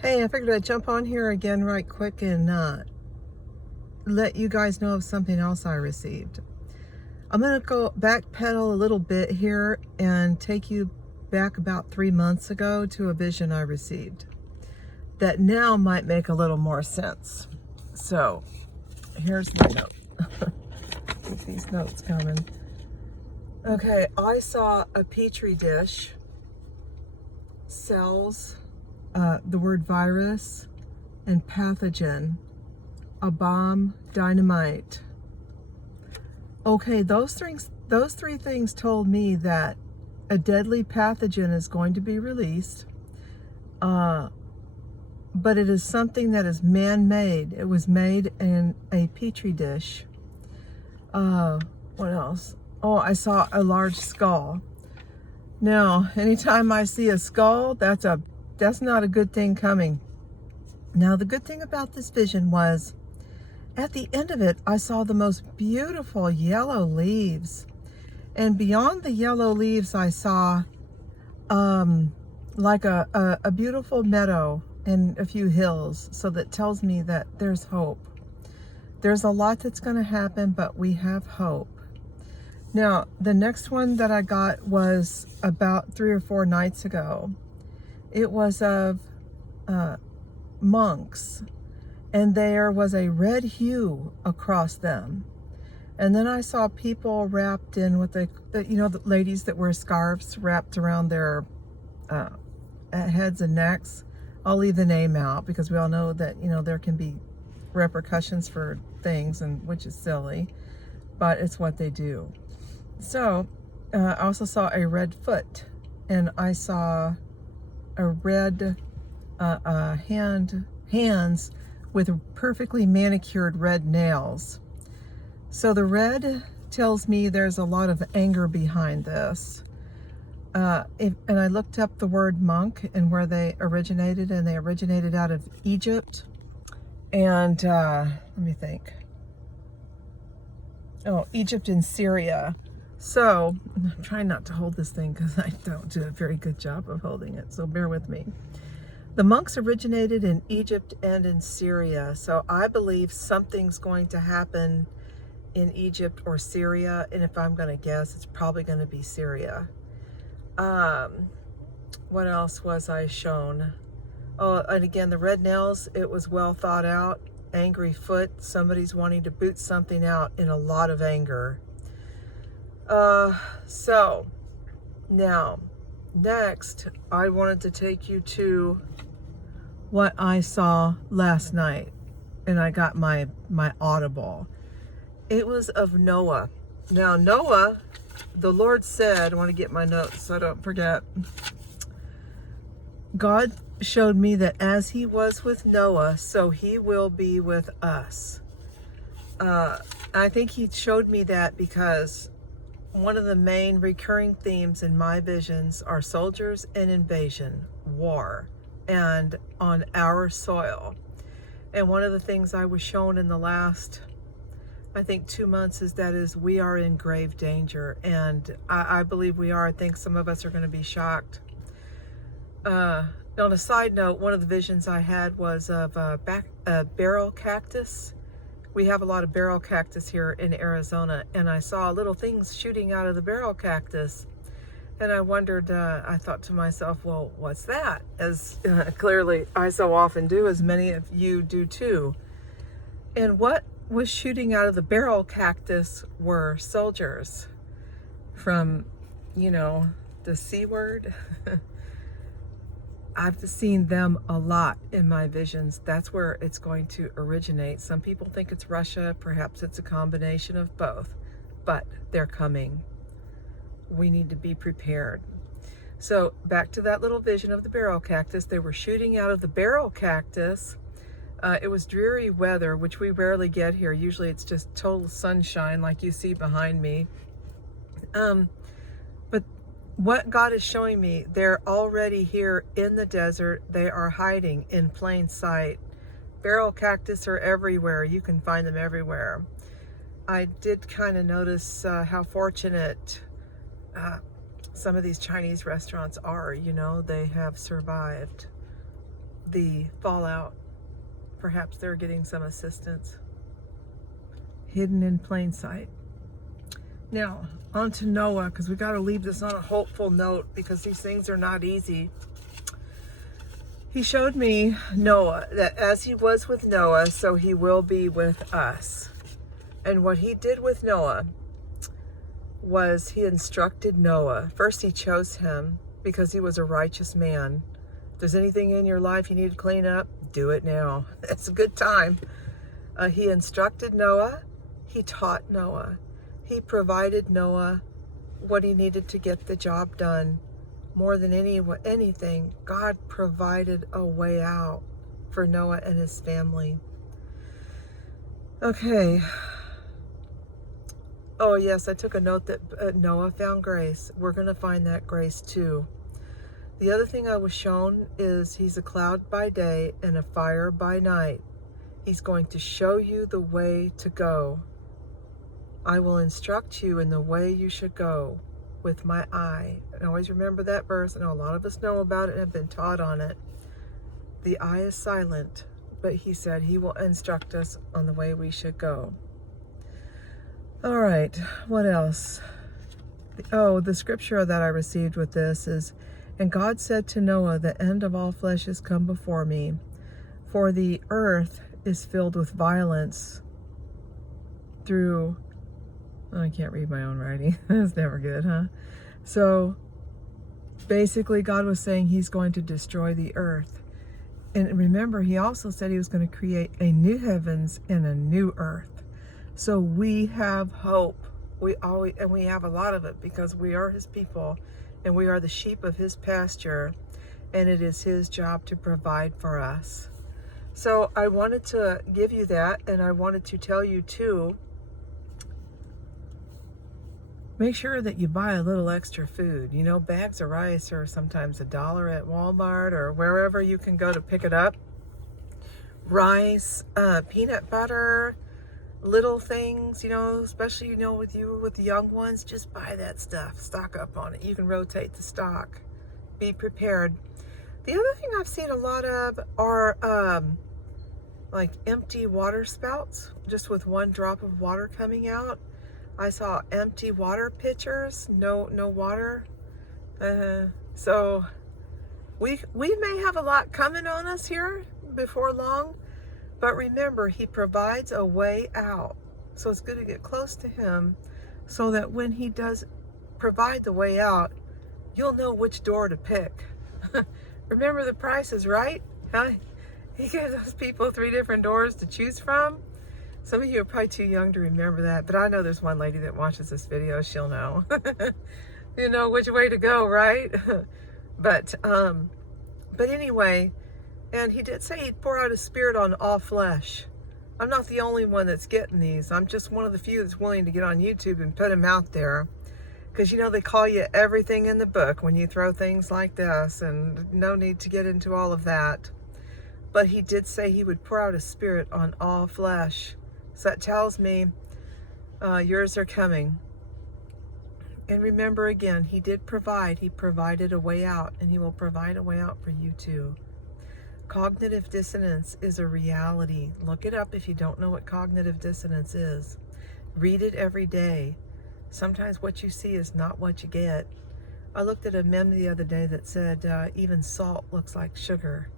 Hey, I figured I'd jump on here again right quick and let you guys know of something else I received. I'm going to go backpedal a little bit here and take you back about 3 months ago to a vision I received that now might make a little more sense. So here's my note. Keep these notes coming. Okay, I saw a petri dish, cells, the word virus and pathogen, a bomb, dynamite. Okay, those three things told me that a deadly pathogen is going to be released, but it is something that is man-made. It was made in a petri dish. What else? Oh, I saw a large skull. Now, anytime I see a skull, that's not a good thing coming. Now, the good thing about this vision was, at the end of it, I saw the most beautiful yellow leaves. And beyond the yellow leaves, I saw like a beautiful meadow and a few hills. So that tells me that there's hope. There's a lot that's going to happen, but we have hope. Now, the next one that I got was about 3 or 4 nights ago. It was of monks, and there was a red hue across them. And then I saw people wrapped in what the ladies that wear scarves wrapped around their heads and necks. I'll leave the name out because we all know that, there can be repercussions for things, and which is silly, but it's what they do. So I also saw a red foot, and I saw a red hands with perfectly manicured red nails. So the red tells me there's a lot of anger behind this. And I looked up the word monk and where they originated, and they originated out of Egypt. And let me think. Oh, Egypt and Syria. So I'm trying not to hold this thing because I don't do a very good job of holding it, so bear with me. The monks originated in Egypt and in Syria, so I believe something's going to happen in Egypt or Syria, and if I'm going to guess, it's probably going to be Syria. What else was I shown? Oh, and again, the red nails, it was well thought out. Angry foot, somebody's wanting to boot something out in a lot of anger. So now, next, I wanted to take you to what I saw last night, and I got my audible. It was of Noah. Now, Noah, the Lord said, I want to get my notes so I don't forget. God showed me that as he was with Noah, so he will be with us. I think he showed me that because one of the main recurring themes in my visions are soldiers and invasion, war, and on our soil. And one of the things I was shown in the last, I think, 2 months is we are in grave danger. And I believe we are. I think some of us are going to be shocked. On a side note, one of the visions I had was of a barrel cactus. We have a lot of barrel cactus here in Arizona, and I saw little things shooting out of the barrel cactus. And I wondered, I thought to myself, well, what's that? As clearly I so often do, as many of you do too. And what was shooting out of the barrel cactus were soldiers from, the C word. I've seen them a lot in my visions. That's where it's going to originate. Some people think it's Russia. Perhaps it's a combination of both, but they're coming. We need to be prepared. So back to that little vision of the barrel cactus. They were shooting out of the barrel cactus. It was dreary weather, which we rarely get here. Usually it's just total sunshine like you see behind me. But what God is showing me, they're already here in the desert. They are hiding in plain sight. Barrel cactus are everywhere. You can find them everywhere. I did kind of notice how fortunate some of these Chinese restaurants are. They have survived. the fallout. Perhaps they're getting some assistance. Hidden in plain sight. Now, on to Noah, because we got to leave this on a hopeful note, because these things are not easy. He showed me Noah, that as he was with Noah, so he will be with us. And what he did with Noah was he instructed Noah. First, he chose him because he was a righteous man. If there's anything in your life you need to clean up, do it now. It's a good time. He instructed Noah. He taught Noah. He provided Noah what he needed to get the job done. More than anything, God provided a way out for Noah and his family. Okay. Oh, yes, I took a note that Noah found grace. We're going to find that grace too. The other thing I was shown is he's a cloud by day and a fire by night. He's going to show you the way to go. I will instruct you in the way you should go with my eye. And always remember that verse. I know a lot of us know about it and have been taught on it. The eye is silent, but he said he will instruct us on the way we should go. All right, what else? Oh, the scripture that I received with this is, and God said to Noah, the end of all flesh has come before me, for the earth is filled with violence through, oh, I can't read my own writing. That's never good, huh? So basically God was saying he's going to destroy the earth. And remember, he also said he was going to create a new heavens and a new earth. So we have hope. We have a lot of it because we are his people and we are the sheep of his pasture, and it is his job to provide for us. So I wanted to give you that, and I wanted to tell you too, make sure that you buy a little extra food. You know, bags of rice are sometimes $1 at Walmart or wherever you can go to pick it up. Rice, peanut butter, little things, you know, especially, you know, with the young ones, just buy that stuff. Stock up on it. You can rotate the stock. Be prepared. The other thing I've seen a lot of are like empty water spouts, just with one drop of water coming out. I saw empty water pitchers, no water. So we may have a lot coming on us here before long, but remember, he provides a way out. So it's good to get close to him so that when he does provide the way out, you'll know which door to pick. Remember, the Price is Right? Huh? He gave those people 3 different doors to choose from. Some of you are probably too young to remember that, but I know there's one lady that watches this video. She'll know. You know which way to go, right? But anyway, and he did say he'd pour out his spirit on all flesh. I'm not the only one that's getting these. I'm just one of the few that's willing to get on YouTube and put them out there. Because, you know, they call you everything in the book when you throw things like this, and no need to get into all of that. But he did say he would pour out his spirit on all flesh. So that tells me yours are coming. And remember, again, he did provide. He provided a way out, and he will provide a way out for you too. Cognitive dissonance is a reality. Look it up if you don't know what cognitive dissonance is. Read it every day. Sometimes what you see is not what you get. I looked at a meme the other day that said even salt looks like sugar.